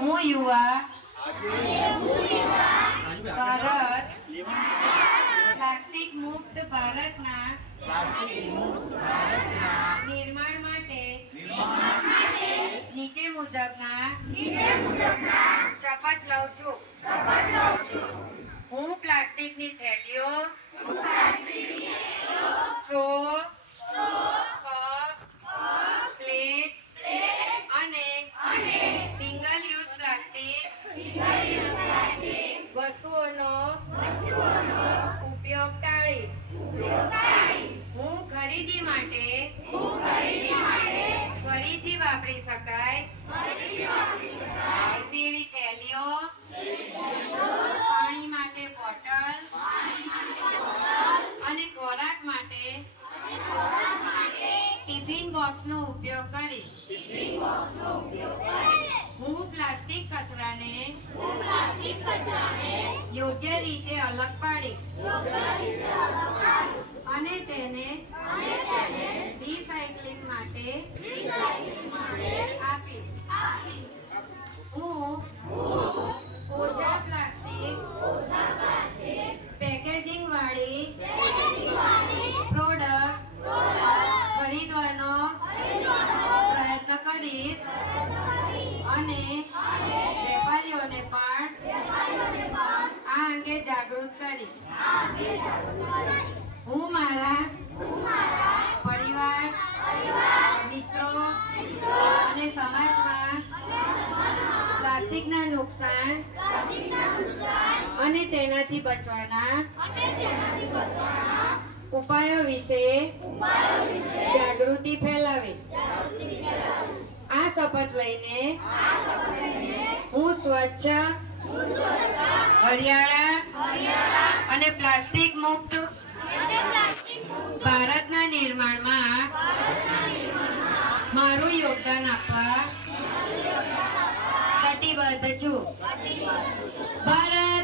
હું યુવા ભારત પ્લાસ્ટિક મુક્ત ભારતના નિર્માણ માટે નીચે મુજબના શપથ લઉં છું. હું પ્લાસ્ટિકની થેલીઓ, સ્ટ્રો, કપ, પ્લેટ અને સિંગલ યુઝ પ્લાસ્ટિક વસ્તુઓનો ઉપયોગ ટાળીશ. હું ખરીદી માટે ફરીથી વાપરી શકાય તેવી થેલીઓ, પાણી માટે બોટલ અને ખોરાક માટે ટિફિન બોક્સનો ઉપયોગ કરીશ. હું પ્લાસ્ટિક કચરાને યોગ્ય રીતે અલગ પાડીશ અને તેને રિસાયકલિંગ માટે આપીશ. હું ઓછા પ્લાસ્ટિક પેકેજિંગ વાળી પ્રોડક્ટ ખરીદવાનો પ્રયત્ન કરીશ અને વેપારીઓને પણ આ અંગે જાગૃત કરીશ. હું મારા પરિવાર, મિત્રો અને સમાજમાં પ્લાસ્ટિકના નુકસાન અને તેનાથી બચવાના ઉપાયો વિશે જાગૃતિ ફેલાવીશ. આ શપથ લઈને હું સ્વચ્છ, હરિયાળા અને પ્લાસ્ટિક મુક્ત ભારતના નિર્માણમાં મારું યોગદાન આપવા કટિબદ્ધ છું. ભારત